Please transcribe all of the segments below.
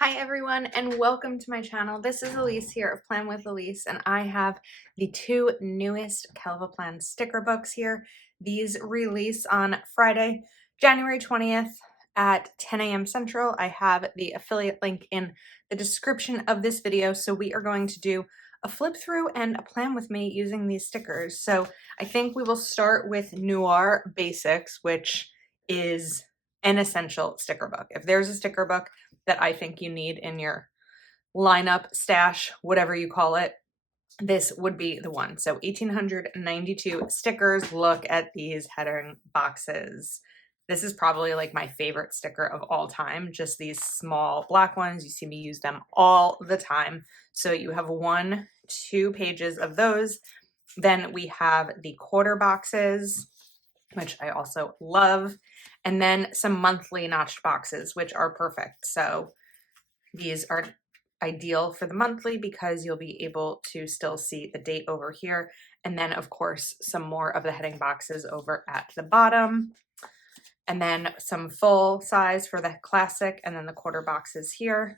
Hi everyone and welcome to my channel. This is Elise here of Plan with Elise and I have the two newest Calva Plan sticker books here. These release on Friday, January 20th at 10 a.m. Central. I have the affiliate link in the description of this video. So we are going to do a flip through and a plan with me using these stickers. So I think we will start with Noir Basics, which is an essential sticker book. If there's a sticker book that I think you need in your lineup, stash, whatever you call it, this would be the one. So 1,892 stickers. Look at these heading boxes. This is probably like my favorite sticker of all time. Just these small black ones. You see me use them all the time. So you have 2 pages of those. Then we have the quarter boxes, which I also love. And then some monthly notched boxes, which are perfect. So these are ideal for the monthly because you'll be able to still see the date over here. And then of course, some more of the heading boxes over at the bottom. And then some full size for the classic, and then the quarter boxes here,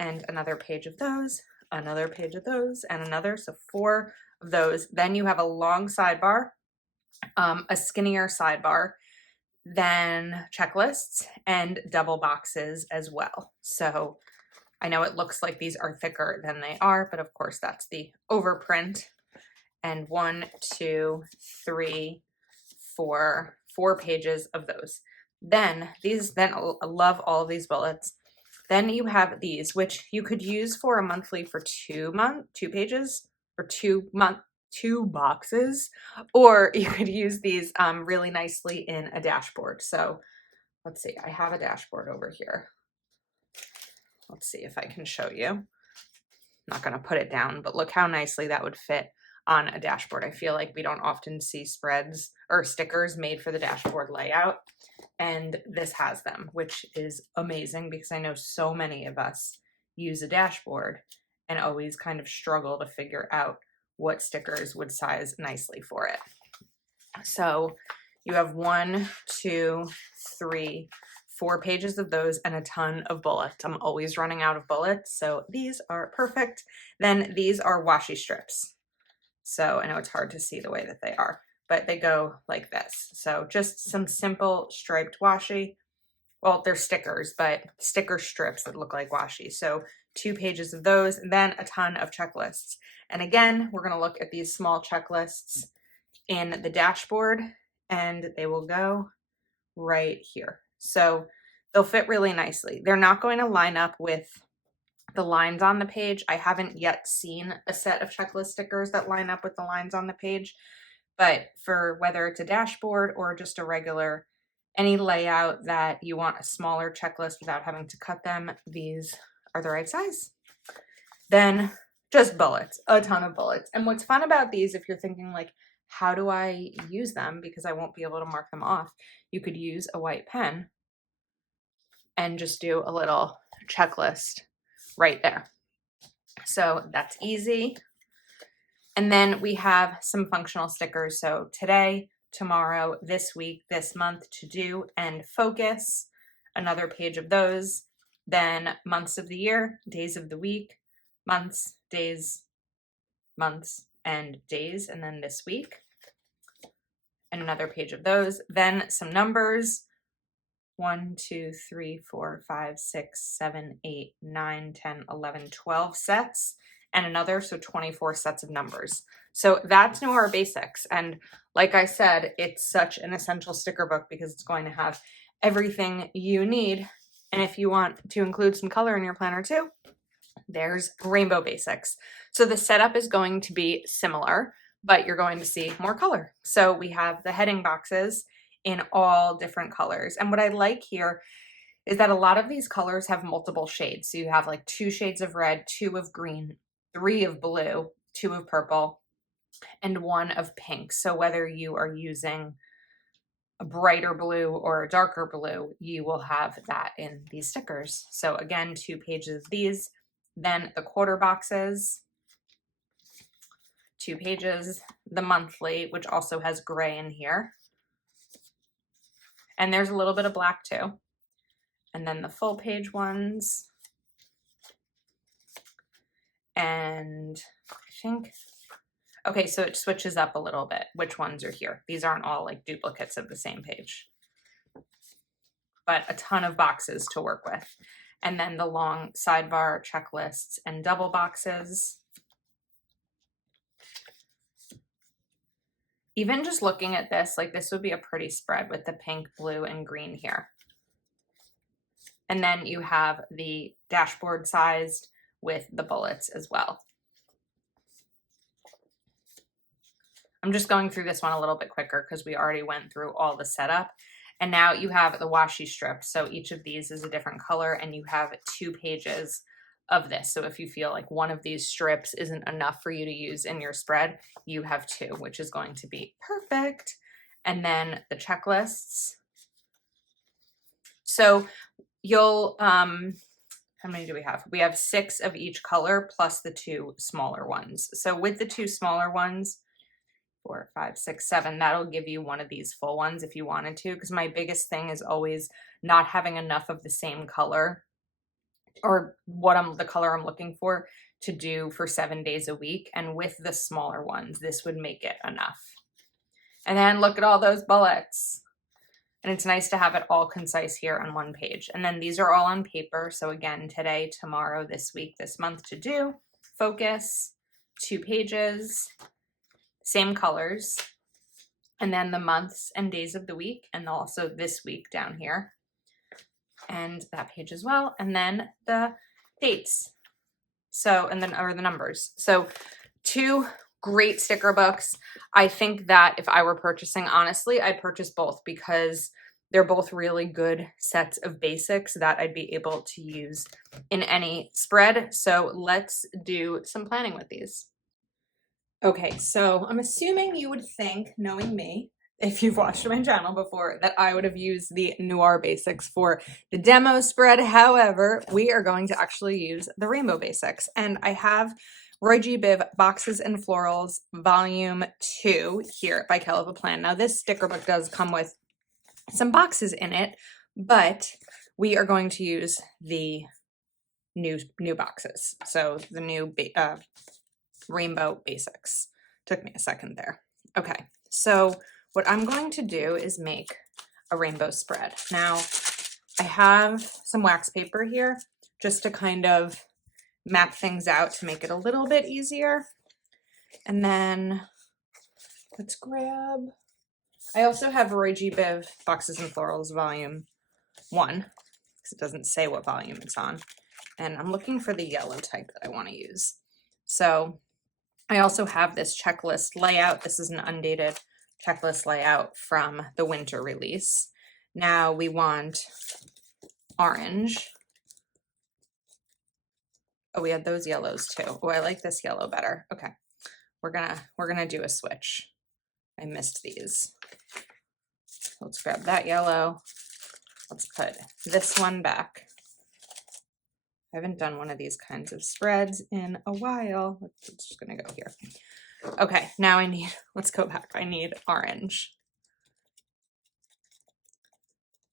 and another page of those, another page of those, and another, so 4 of those. Then you have a long sidebar, a skinnier sidebar, then checklists and double boxes as well. So I know it looks like these are thicker than they are, but of course that's the overprint. And 1, 2, 3, 4, 4 pages of those. Then I love all of these bullets. Then you have these, which you could use for a monthly for 2 pages, or 2 boxes, or you could use these really nicely in a dashboard. So let's see, I have a dashboard over here. Let's see if I can show you. I'm not going to put it down, but look how nicely that would fit on a dashboard. I feel like we don't often see spreads or stickers made for the dashboard layout, and this has them, which is amazing because I know so many of us use a dashboard and always kind of struggle to figure out what stickers would size nicely for it. So you have 1, 2, 3, 4 pages of those and a ton of bullets. I'm always running out of bullets, so these are perfect. Then these are washi strips. So I know it's hard to see the way that they are, but they go like this. So just some simple striped washi. Well, they're stickers, but sticker strips that look like washi. So 2 pages of those, and then a ton of checklists. And again, we're going to look at these small checklists in the dashboard, and they will go right here. So they'll fit really nicely. They're not going to line up with the lines on the page. I haven't yet seen a set of checklist stickers that line up with the lines on the page, but for whether it's a dashboard or just a regular, any layout that you want a smaller checklist without having to cut them, these are the right size. Then just bullets, a ton of bullets. And what's fun about these, if you're thinking like, how do I use them? Because I won't be able to mark them off. You could use a white pen and just do a little checklist right there. So that's easy. And then we have some functional stickers. So today, tomorrow, this week, this month, to do and focus, another page of those. Then months of the year, days of the week, months, days, months, and days, and then this week. And another page of those. Then some numbers. 1, 2, 3, 4, 5, 6, 7, 8, 9, 10, 11, 12 sets, and another, so 24 sets of numbers. So that's Noir Basics. And like I said, it's such an essential sticker book because it's going to have everything you need. And if you want to include some color in your planner too, there's Rainbow Basics. So the setup is going to be similar, but you're going to see more color. So we have the heading boxes in all different colors. And what I like here is that a lot of these colors have multiple shades. So you have like 2 shades of red, 2 of green, 3 of blue, 2 of purple, and 1 of pink. So whether you are using a brighter blue or a darker blue, you will have that in these stickers. So again, 2 pages of these, then the quarter boxes, 2 pages, the monthly, which also has gray in here. And there's a little bit of black too. And then the full page ones, And I think, okay, so it switches up a little bit which ones are here. These aren't all like duplicates of the same page, but a ton of boxes to work with. And then the long sidebar checklists and double boxes. Even just looking at this, like this would be a pretty spread with the pink, blue, and green here. And then you have the dashboard sized with the bullets as well. I'm just going through this one a little bit quicker because we already went through all the setup. And now you have the washi strip. So each of these is a different color and you have 2 pages of this. So if you feel like one of these strips isn't enough for you to use in your spread, you have 2, which is going to be perfect. And then the checklists. So you'll, how many do we have? We have 6 of each color plus the 2 smaller ones. So with the 2 smaller ones, 4, 5, 6, 7, that'll give you one of these full ones if you wanted to, because my biggest thing is always not having enough of the same color or the color I'm looking for to do for 7 days a week. And with the smaller ones, this would make it enough. And then look at all those bullets. And it's nice to have it all concise here on one page. And then these are all on paper. So again, today, tomorrow, this week, this month to do. Focus, 2 pages, same colors. And then the months and days of the week. And also this week down here. And that page as well. And then the dates. So, and then, or the numbers. So 2 great sticker books. I think that if I were purchasing, honestly, I'd purchase both because they're both really good sets of basics that I'd be able to use in any spread. So let's do some planning with these. Okay, so I'm assuming you would think, knowing me, if you've watched my channel before, that I would have used the Noir basics for the demo spread. However, we are going to actually use the rainbow basics. And I have Roy G. Biv Boxes and Florals Volume 2 here by Kelva Plan. Now this sticker book does come with some boxes in it, but we are going to use the new boxes. So the new rainbow basics. Took me a second there. Okay, so what I'm going to do is make a rainbow spread. Now, I have some wax paper here just to kind of map things out to make it a little bit easier. And then let's grab, I also have Roy G. Biv Boxes and Florals Volume 1, because it doesn't say what volume it's on. And I'm looking for the yellow type that I want to use. So I also have this checklist layout. This is an undated checklist layout from the winter release. Now we want orange. Oh, we had those yellows too. Oh, I like this yellow better. Okay. We're gonna do a switch. I missed these. Let's grab that yellow. Let's put this one back. I haven't done one of these kinds of spreads in a while. It's just gonna go here. Okay, now I need, let's go back. I need orange.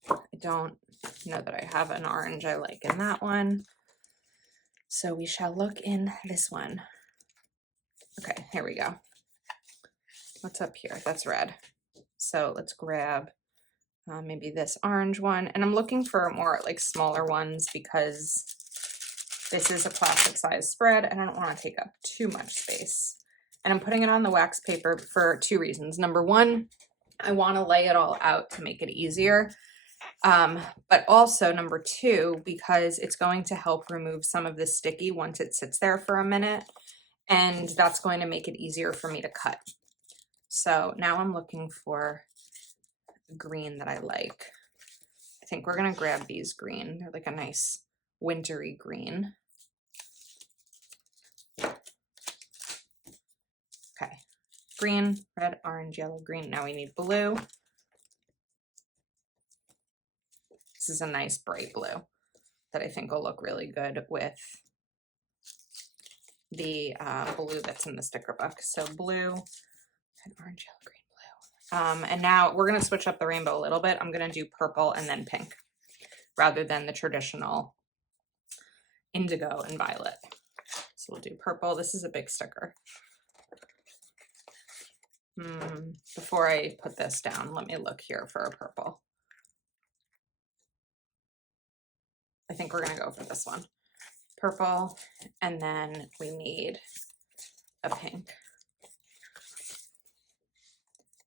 I don't know that I have an orange I like in that one. So we shall look in this one. Okay, here we go. What's up here? That's red. So let's grab maybe this orange one. And I'm looking for more like smaller ones because this is a plastic size spread and I don't want to take up too much space. And I'm putting it on the wax paper for 2 reasons. Number 1, I want to lay it all out to make it easier. But also number 2, because it's going to help remove some of the sticky once it sits there for a minute. And that's going to make it easier for me to cut. So now I'm looking for green that I like. I think we're going to grab these green. They're like a nice wintry green. Okay, green, red, orange, yellow, green. Now we need blue. This is a nice bright blue that I think will look really good with the blue that's in the sticker book. So blue, red, orange, yellow, green, blue. And now we're going to switch up the rainbow a little bit. I'm going to do purple and then pink rather than the traditional indigo and violet. So we'll do purple. This is a big sticker. Before I put this down, let me look here for a purple. I think we're gonna go for this one. Purple, and then we need a pink.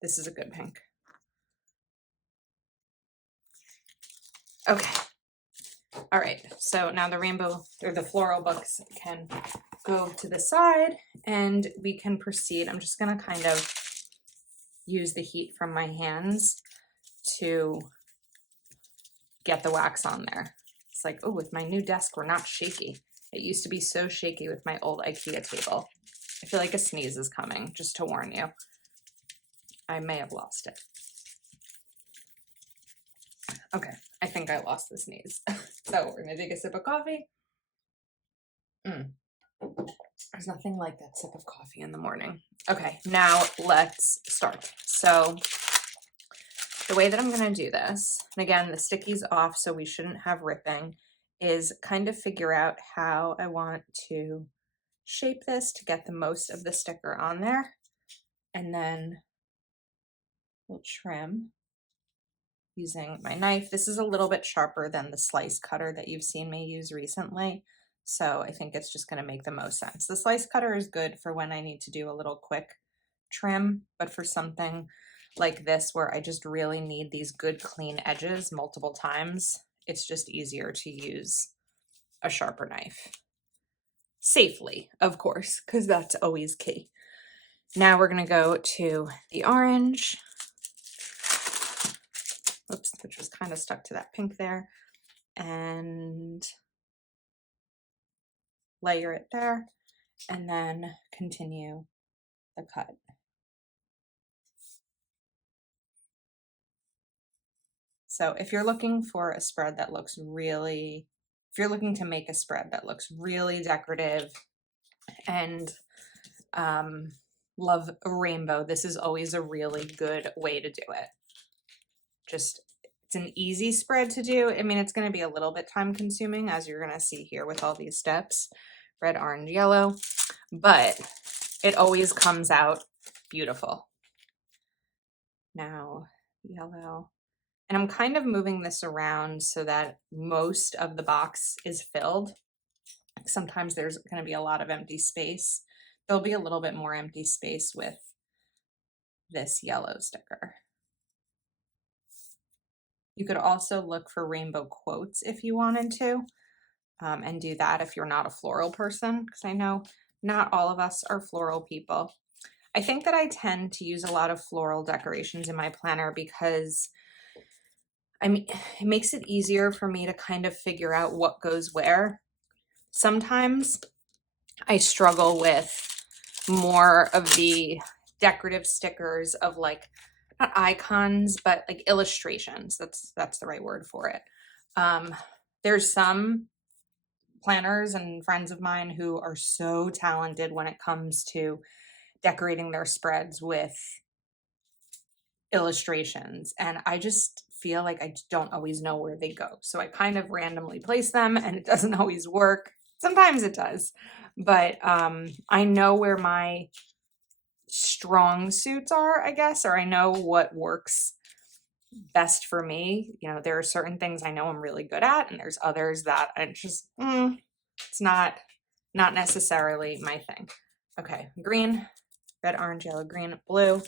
This is a good pink. Okay. All right, so now the rainbow or the floral books can go to the side and we can proceed. I'm just gonna kind of use the heat from my hands to get the wax on there. It's like, oh, with my new desk, we're not shaky. It used to be so shaky with my old IKEA table. I feel like a sneeze is coming, just to warn you. I may have lost it. Okay, I think I lost the sneeze. So we're gonna take a sip of coffee. There's nothing like that sip of coffee in the morning. Okay, now let's start. So the way that I'm gonna do this, and again, the sticky's off, so we shouldn't have ripping, is kind of figure out how I want to shape this to get the most of the sticker on there. And then we'll trim using my knife. This is a little bit sharper than the slice cutter that you've seen me use recently. So I think it's just gonna make the most sense. The slice cutter is good for when I need to do a little quick trim, but for something like this where I just really need these good clean edges multiple times, it's just easier to use a sharper knife. Safely, of course, because that's always key. Now we're gonna go to the orange. Oops, which was kind of stuck to that pink there. And layer it there, and then continue the cut. So if you're looking for a spread that looks really, if you're looking to make a spread that looks really decorative and love a rainbow, this is always a really good way to do it. Just, it's an easy spread to do. I mean, it's going to be a little bit time consuming, as you're going to see here with all these steps, red, orange, yellow, but it always comes out beautiful. Now, yellow. And I'm kind of moving this around so that most of the box is filled. Sometimes there's going to be a lot of empty space. There'll be a little bit more empty space with this yellow sticker. You could also look for rainbow quotes if you wanted to, and do that if you're not a floral person, because I know not all of us are floral people. I think that I tend to use a lot of floral decorations in my planner because I mean, it makes it easier for me to kind of figure out what goes where. Sometimes I struggle with more of the decorative stickers of like, not icons, but like illustrations. That's the right word for it. There's some planners and friends of mine who are so talented when it comes to decorating their spreads with illustrations, and I just feel like I don't always know where they go. So I kind of randomly place them and it doesn't always work. Sometimes it does, but I know where my strong suits are, I guess, or I know what works best for me. You know, there are certain things I know I'm really good at, and there's others that I just, it's not necessarily my thing. Okay, green, red, orange, yellow, green, blue.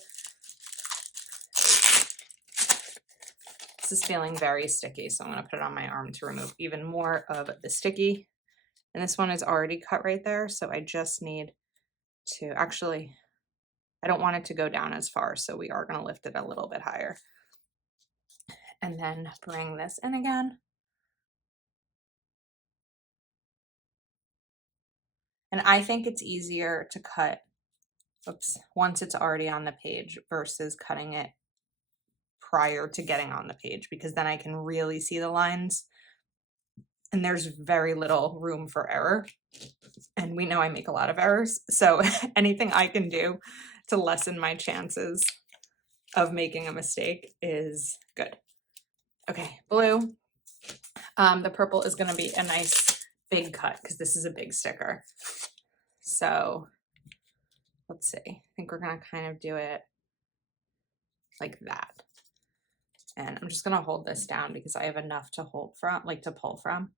This is feeling very sticky, so I'm going to put it on my arm to remove even more of the sticky. And this one is already cut right there, so I just need to, actually, I don't want it to go down as far, so we are going to lift it a little bit higher. And then bring this in again. And I think it's easier to cut, once it's already on the page versus cutting it prior to getting on the page, because then I can really see the lines and there's very little room for error. And we know I make a lot of errors. So anything I can do to lessen my chances of making a mistake is good. Okay, blue. The purple is going to be a nice big cut because this is a big sticker. So let's see, I think we're gonna kind of do it like that. And I'm just gonna hold this down because I have enough to hold from, like to pull from.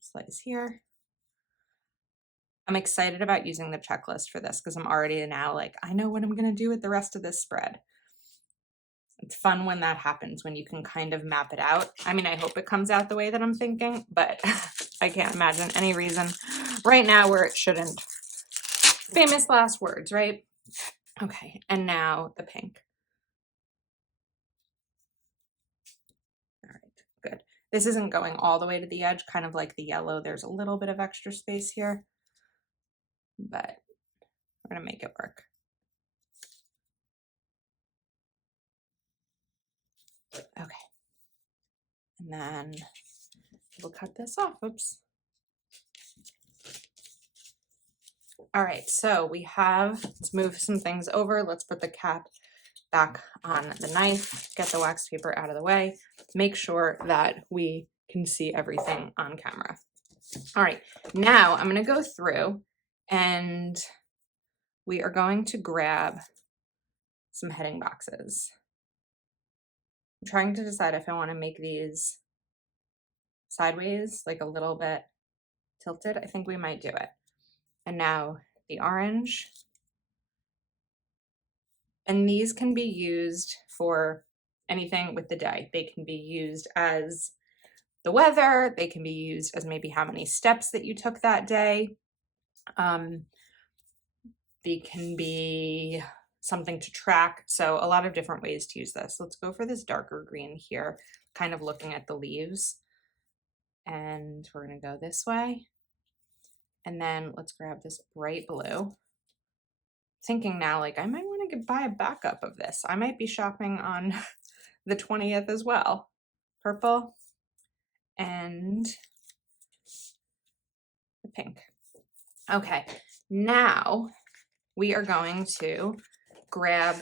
Slice here. I'm excited about using the checklist for this because I'm already now like, I know what I'm gonna do with the rest of this spread. It's fun when that happens, when you can kind of map it out. I mean, I hope it comes out the way that I'm thinking, but I can't imagine any reason right now where it shouldn't. Famous last words, right? Okay, and now the pink. All right, good. This isn't going all the way to the edge, kind of like the yellow. There's a little bit of extra space here, but we're gonna make it work. Okay. And then we'll cut this off. Oops. All right, so we have, let's move some things over. Let's put the cap back on the knife, get the wax paper out of the way, make sure that we can see everything on camera. All right, now I'm gonna go through and we are going to grab some heading boxes. I'm trying to decide if I wanna make these sideways, like a little bit tilted. I think we might do it. And now the orange. And these can be used for anything with the day. They can be used as the weather. They can be used as maybe how many steps that you took that day. They can be something to track. So a lot of different ways to use this. Let's go for this darker green here, kind of looking at the leaves. And we're gonna go this way. And then let's grab this bright blue. Thinking now, like I might want to buy a backup of this. I might be shopping on the 20th as well. Purple and the pink. Okay, now we are going to grab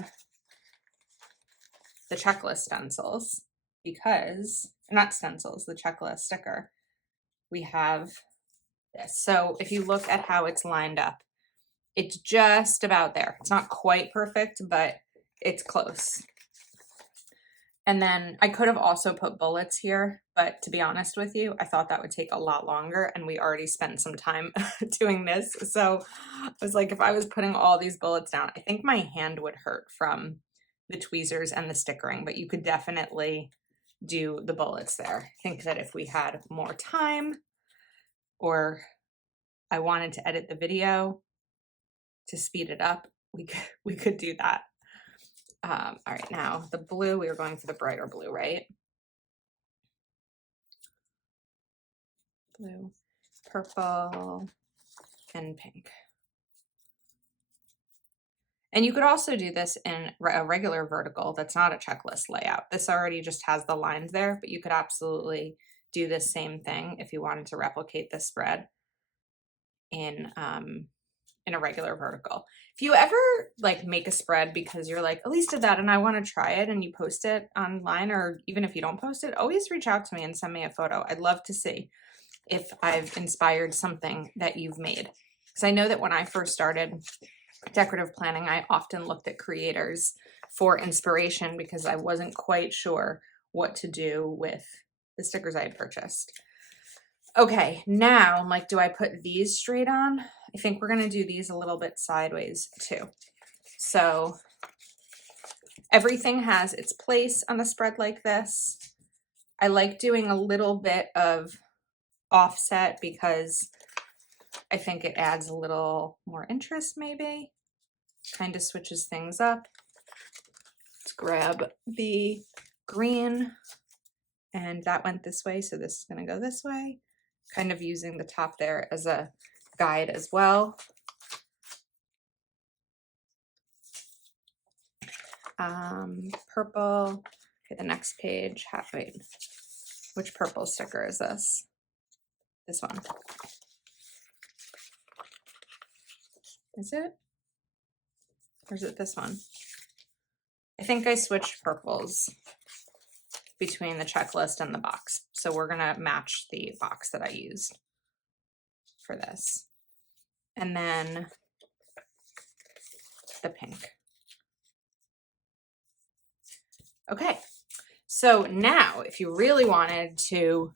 the checklist stencils because, not stencils, the checklist sticker. We have this. So if you look at how it's lined up, it's just about there. It's not quite perfect, but it's close. And then I could have also put bullets here, but to be honest with you, I thought that would take a lot longer and we already spent some time doing this. So I was like, if I was putting all these bullets down, I think my hand would hurt from the tweezers and the stickering, but you could definitely do the bullets there. I think that if we had more time or I wanted to edit the video to speed it up, we could do that. All right, now the blue, we were going for the brighter blue, right? Blue, purple, and pink. And you could also do this in a regular vertical that's not a checklist layout. This already just has the lines there, but you could absolutely do the same thing if you wanted to replicate this spread in a regular vertical. If you ever like make a spread because you're like, Elise did that and I want to try it, and you post it online, or even if you don't post it, always reach out to me and send me a photo. I'd love to see if I've inspired something that you've made. Because I know that when I first started decorative planning, I often looked at creators for inspiration because I wasn't quite sure what to do with the stickers I had purchased. Okay, now I'm like, do I put these straight on? I think we're gonna do these a little bit sideways too. So everything has its place on a spread like this. I like doing a little bit of offset because I think it adds a little more interest maybe. Kind of switches things up. Let's grab the green, and that went this way, so this is gonna go this way. Kind of using the top there as a guide as well. Purple. Okay, the next page. Wait, which purple sticker is this? This one. Is it? Or is it this one? I think I switched purples between the checklist and the box. So we're gonna match the box that I used for this. and then the pink. Okay, so now if you really wanted to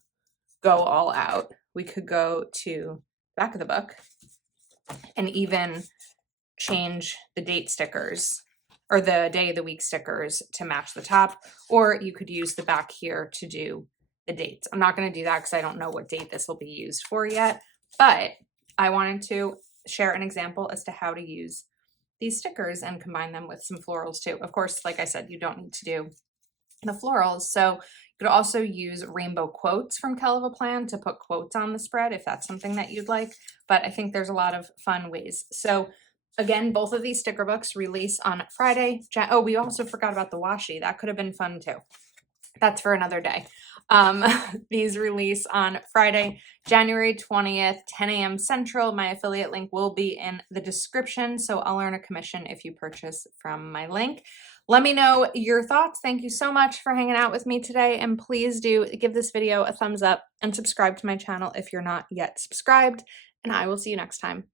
go all out, we could go to the back of the book and even change the date stickers or the day of the week stickers to match the top, or you could use the back here to do the dates. I'm not going to do that because I don't know what date this will be used for yet, but I wanted to share an example as to how to use these stickers and combine them with some florals too. Of course, like I said, you don't need to do the florals. So you could also use rainbow quotes from Kelva Plan to put quotes on the spread if that's something that you'd like. But I think there's a lot of fun ways. So again, both of these sticker books release on Friday. Oh, we also forgot about the washi. That could have been fun too. That's for another day. These release on Friday, January 20th, 10 a.m. Central. My affiliate link will be in the description, so I'll earn a commission if you purchase from my link. Let me know your thoughts. Thank you so much for hanging out with me today, and please do give this video a thumbs up and subscribe to my channel if you're not yet subscribed, and I will see you next time.